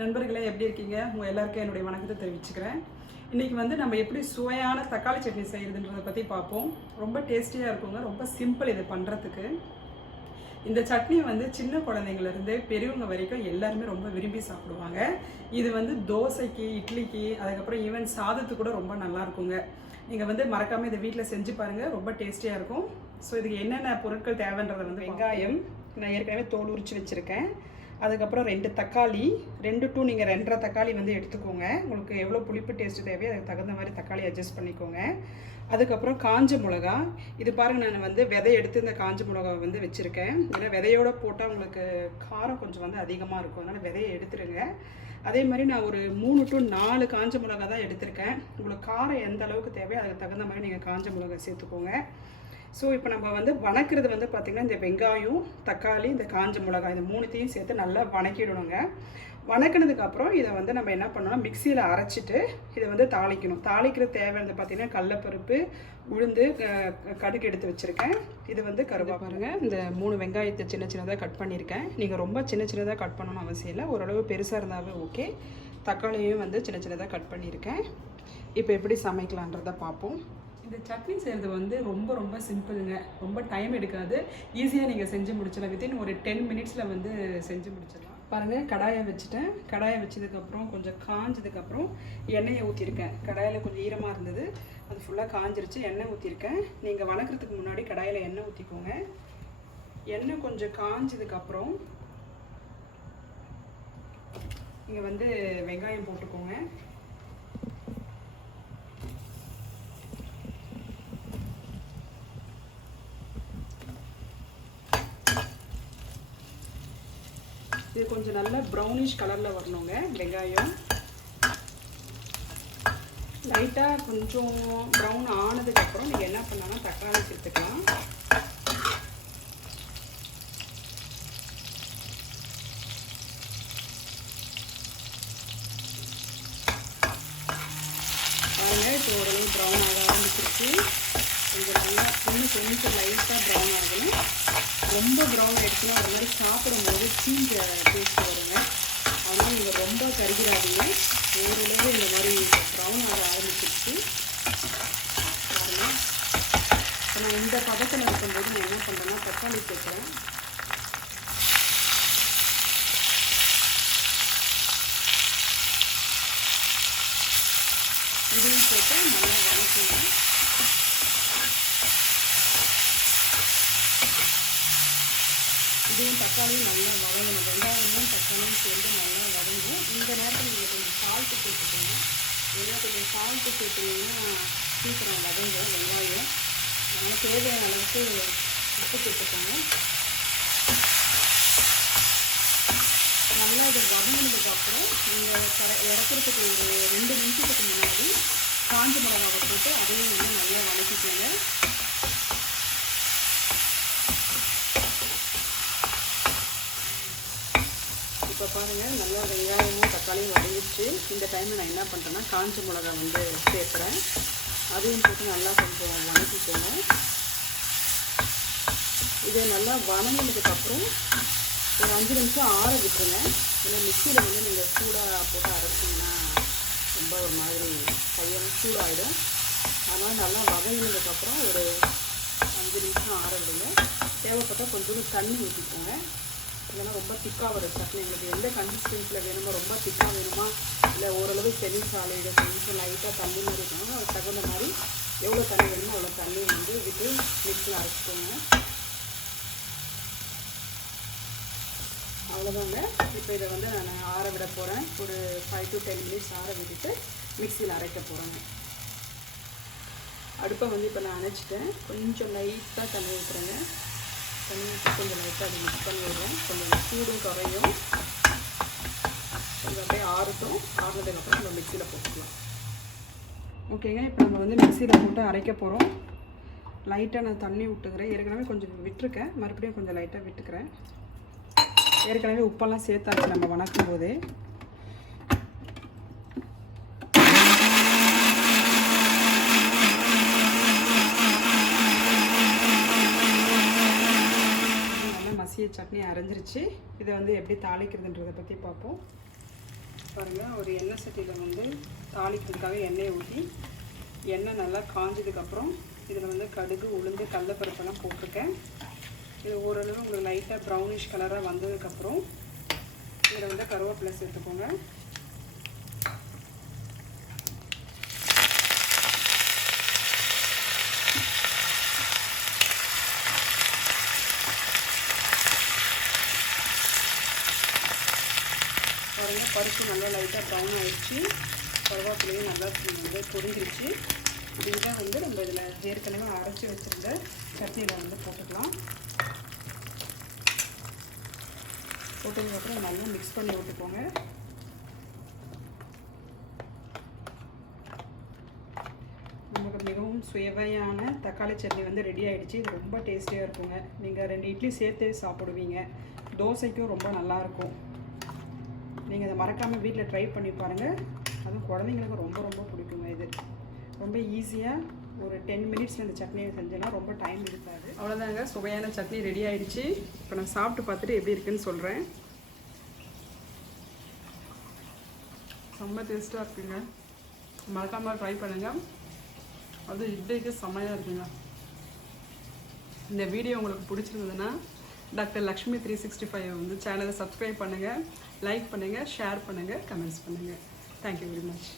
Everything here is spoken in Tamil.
நண்பர்களே எப்படி இருக்கீங்க? உங்கள் எல்லாருக்கும் என்னுடைய வணக்கத்தை தெரிவிச்சுக்கிறேன். இன்றைக்கி வந்து நம்ம எப்படி சுவையான தக்காளி சட்னி செய்கிறதுன்றதை பற்றி பார்ப்போம். ரொம்ப டேஸ்டியாக இருக்குங்க, ரொம்ப சிம்பிள் இது பண்ணுறதுக்கு. இந்த சட்னி வந்து சின்ன குழந்தைங்கள்லேருந்து பெரியவங்க வரைக்கும் எல்லாருமே ரொம்ப விரும்பி சாப்பிடுவாங்க. இது வந்து தோசைக்கு, இட்லிக்கு, அதுக்கப்புறம் ஈவன் சாதத்துக்கு கூட ரொம்ப நல்லாயிருக்குங்க. நீங்கள் வந்து மறக்காமல் இதை வீட்டில் செஞ்சு பாருங்கள், ரொம்ப டேஸ்டியாக இருக்கும். ஸோ இதுக்கு என்னென்ன பொருட்கள் தேவைன்றதை வந்து வெங்காயம் நான் ஏற்கனவே தோல் உரித்து வச்சுருக்கேன். அதுக்கப்புறம் 2 தக்காளி, 2 to நீங்கள் 2.5 தக்காளி வந்து எடுத்துக்கோங்க. உங்களுக்கு எவ்வளோ புளிப்பு டேஸ்ட்டு தேவையோ அதுக்கு தகுந்த மாதிரி தக்காளி அட்ஜஸ்ட் பண்ணிக்கோங்க. அதுக்கப்புறம் காஞ்ச மிளகா, இது பாருங்கள், நான் வந்து விதை எடுத்து இந்த காஞ்ச மிளகாவை வந்து வச்சுருக்கேன். ஏன்னா விதையோடு போட்டால் உங்களுக்கு காரம் கொஞ்சம் வந்து அதிகமாக இருக்கும், அதனால் விதையை எடுத்துருங்க. அதே மாதிரி நான் ஒரு 3 to 4 காஞ்ச மிளகா தான் எடுத்திருக்கேன். உங்களுக்கு காரம் எந்த அளவுக்கு தேவையோ அதுக்கு தகுந்த மாதிரி நீங்கள் காஞ்ச மிளகா சேர்த்துக்கோங்க. ஸோ இப்போ நம்ம வந்து வணக்கிறது வந்து பார்த்திங்கன்னா இந்த வெங்காயம், தக்காளி, இந்த காஞ்ச மிளகாய் இந்த 3த்தையும் சேர்த்து நல்லா வணக்கிடணுங்க. வணக்கினதுக்கப்புறம் இதை வந்து நம்ம என்ன பண்ணணும், மிக்சியில் அரைச்சிட்டு இதை வந்து தாளிக்கணும். தாளிக்கிறது தேவையானது பார்த்திங்கன்னா கடலைப்பருப்பு, உளுந்து, கடுகு எடுத்து வச்சுருக்கேன். இது வந்து கருவேப்பிலை. இந்த 3 வெங்காயத்தை சின்ன சின்னதாக கட் பண்ணியிருக்கேன். நீங்கள் ரொம்ப சின்ன சின்னதாக கட் பண்ணணும்னு அவசியம் இல்லை, ஓரளவு பெருசாக இருந்தாவே ஓகே. தக்காளியும் வந்து சின்ன சின்னதாக கட் பண்ணியிருக்கேன். இப்போ எப்படி சமைக்கலான்றதை பார்ப்போம். இந்த சட்னி செய்கிறது வந்து ரொம்ப ரொம்ப சிம்பிளுங்க, ரொம்ப டைம் எடுக்காது, ஈஸியாக நீங்கள் செஞ்சு முடிச்சிடலாம். வித்தின் ஒரு 10 மினிட்ஸில் வந்து செஞ்சு முடிச்சிடலாம். பாருங்கள், கடாயை வச்சுட்டேன். கடாயை வச்சதுக்கப்புறம் கொஞ்சம் காஞ்சதுக்கப்புறம் எண்ணெயை ஊற்றிருக்கேன். கடாயில் கொஞ்சம் ஈரமாக இருந்தது, அது ஃபுல்லாக காஞ்சிருச்சு. எண்ணெய் ஊற்றிருக்கேன். நீங்கள் வணக்கிறதுக்கு முன்னாடி கடாயில் எண்ணெய் ஊற்றிக்கோங்க. எண்ணெய் கொஞ்சம் காஞ்சதுக்கப்புறம் நீங்கள் வந்து வெங்காயம் போட்டுக்கோங்க. இது கொஞ்சம் நல்லா ப்ரௌனிஷ் கலரில் வரணுங்க வெங்காயம். லைட்டாக கொஞ்சம் ப்ரௌன் ஆனதுக்கப்புறம் நீங்கள் என்ன பண்ணலாம்னா தக்காளி சேர்த்துக்கலாம். பாருங்கள், இப்போ ஓரளவு ப்ரௌன் ஆக ஆரம்பிச்சிருச்சு. கொஞ்சம் நல்லா கொஞ்சம் லைட்டாக ப்ரௌன் ஆகணும். ரொம்ப ப்ரௌன் ஆகிடுச்சுன்னா ஒரு மாதிரி சாப்பிடும்போது சீஞ்ச டேஸ்ட் வருங்க. அதனால் நீங்கள் ரொம்ப கருகிறாதீங்க. ஓரளவு இந்த மாதிரி ப்ரௌன் ஆக ஆரம்பிச்சிருச்சு பாருங்கள். இப்போ நான் இந்த பதத்தில் இருக்கும்போது நான் என்ன பண்ணுறேன்னா தக்காளி சேர்க்குறேன். இதையும் சேர்த்து நல்லா வதக்குங்க. இதையும் தக்காளியும் நல்லா வதங்கணும். வெங்காயமும் தக்காளியும் சேர்ந்து நல்லா வதங்கும். இந்த நேரத்தில் நீங்கள் கொஞ்சம் சால்ட்டு சேர்த்துக்கோங்க. ஏன்னா கொஞ்சம் சால்ட்டு சேர்த்துனீங்கன்னா சீக்கிரம் வதங்கும் வெங்காயம். அதனால் தேவையான அளவுக்கு உப்பு சேர்த்துக்கோங்க. நல்லா இதை வதங்கினதுக்கப்புறம் நீங்கள் இறக்குறதுக்கு ஒரு 2 நிமிஷத்துக்கு முன்னாடி காஞ்ச மிளகாவை போட்டு அதையும் வந்து நல்லா வதக்கிக்கோங்க. இப்போ பாருங்கள், நல்லா வெங்காயமும் தக்காளியும் வதங்கிடுச்சு. இந்த டைமில் நான் என்ன பண்ணுறேன்னா காஞ்ச மிளகா வந்து சேர்க்குறேன். அதையும் போட்டு நல்லா கொஞ்சம் வதக்கிக்கோங்க. இதை நல்லா வதங்கினதுக்கப்புறம் ஒரு 5 நிமிஷம் ஆற விட்டுருங்க. ஏன்னா மிக்சியில் வந்து நீங்கள் சூடாக போட்டு அரைச்சிங்கன்னா ரொம்ப ஒரு மாதிரி கையெல்லாம் சூடாகிடும். அதனால் நல்லா வதங்கினதுக்கப்புறம் ஒரு 5 நிமிஷம் ஆற விடுங்க. தேவைப்பட்டால் கொஞ்சம் தண்ணி ஊற்றிக்கோங்க. இதெல்லாம் ரொம்ப திக்காக வரும் சட்னி. உங்களுக்கு எந்த கன்சிஸ்டன்சியில் வேணுமோ, ரொம்ப திக்காக வேணுமா இல்லை ஓரளவு செமி சாலிடு கொஞ்சம் லைட்டாக தண்ணி மாதிரி இருக்கணும், அதுக்கு தகுந்த மாதிரி எவ்வளோ தண்ணி வேணுமோ அவ்வளோ தண்ணி வந்து விட்டு மிக்ஸில் அரைச்சிக்கோங்க. அவ்வளோதாங்க. இப்போ இதை வந்து நான் ஆற விட போகிறேன். ஒரு 5 to 10 மினிட்ஸ் ஆற விட்டுட்டு மிக்ஸியில் அரைக்க போகிறேங்க. அடுப்பை வந்து இப்போ நான் அணைச்சிட்டேன். கொஞ்சம் லைட்டாக தண்ணி ஊற்றுறேங்க. தண்ணி ஊற்றி கொஞ்சம் லைட்டாக அது மிக்ஸ் பண்ணி விடுறேன். கொஞ்சம் சூடும் குறையும். கொஞ்சம் அப்படியே ஆறட்டும். ஆறுனதுக்கப்புறம் நம்ம மிக்சியில் போட்டுக்கலாம். ஓகேங்க, இப்போ நம்ம வந்து மிக்சியில் போட்டு அரைக்க போகிறோம். லைட்டாக நான் தண்ணி விட்டுக்கிறேன். ஏற்கனவே கொஞ்சம் விட்டுருக்கேன், மறுபடியும் கொஞ்சம் லைட்டாக விட்டுக்கிறேன். ஏற்கனவே உப்பெல்லாம் சேர்த்தாச்சு நம்ம வணக்கும் போதே. நல்லா மசிய சட்னி அரைஞ்சிருச்சு. இதை வந்து எப்படி தாளிக்கிறதுன்றதை பற்றி பார்ப்போம். 1 டீஸ்பூன் நல்லெண்ணெய், 1 டீஸ்பூன் கடுகு, 1 டீஸ்பூன் உளுந்து, 1 டீஸ்பூன் கடலைப்பருப்பு, 1 டீஸ்பூன் சீரகம், 1 டீஸ்பூன் சோம்பு, 1 டீஸ்பூன் சீரகம், 1 டீஸ்பூன் மசிய சட்னி அரைஞ்சிருச்சு. இதை வந்து எப்படி தாளிக்கிறதுன்றதை பற்றி பார்ப்போம். பாருங்கள், ஒரு எண்ணெய் சட்டியில் வந்து தாளிக்கிறதுக்காக எண்ணெயை ஊற்றி எண்ணெய் நல்லா காஞ்சதுக்கப்புறம் இதில் வந்து கடுகு, உளுந்து, கடலைப்பருப்பெல்லாம் போட்டிருக்கேன். இது ஓரளவு உங்களுக்கு லைட்டாக ப்ரௌனிஷ் கலராக வந்ததுக்கப்புறம் இதில் வந்து கருவேப்பிலை சேர்த்துக்கோங்க. பாருங்கள், பருப்பு நல்லா லைட்டாக ப்ரௌன் ஆகிடுச்சு, கருவேப்பிலையும் நல்லா வந்து பொரிஞ்சிருச்சு. இதை வந்து நம்ம இதில் ஏற்கனவே அரைச்சி வச்சுருந்த சட்னியில் வந்து போட்டுக்கலாம். போட்டதுக்கப்புறம் நல்லா மிக்ஸ் பண்ணி விட்டுக்கோங்க. நமக்கு மிகவும் சுவையான தக்காளி சட்னி வந்து ரெடி ஆகிடுச்சு. இது ரொம்ப டேஸ்டியாக இருக்குங்க. நீங்கள் 2 இட்லி சேர்த்து சாப்பிடுவீங்க. தோசைக்கும் ரொம்ப நல்லாயிருக்கும். நீங்கள் இதை மறக்காமல் வீட்டில் ட்ரை பண்ணி பாருங்கள். அதுவும் குழந்தைங்களுக்கு ரொம்ப ரொம்ப பிடிக்குங்க. இது ரொம்ப ஈஸியாக ஒரு 10 மினிட்ஸில் இந்த சட்னியை செஞ்சேன்னா ரொம்ப டைம் எடுக்காது. அவ்வளோதாங்க, சுவையான சட்னி ரெடி ஆகிடுச்சு. இப்போ நான் சாப்பிட்டு பார்த்துட்டு எப்படி இருக்குன்னு சொல்கிறேன். ரொம்ப டேஸ்ட்டாக இருக்குங்க. மறக்காமல் ட்ரை பண்ணுங்கள். அது இட்லிக்கு செம்மையாக இருக்குங்க. இந்த வீடியோ உங்களுக்கு பிடிச்சிருந்ததுன்னா டாக்டர்.லக்ஷ்மி 365 வந்து சேனலை சப்ஸ்கிரைப் பண்ணுங்கள், லைக் பண்ணுங்கள், ஷேர் பண்ணுங்கள், கமெண்ட்ஸ் பண்ணுங்கள். Thank you very much.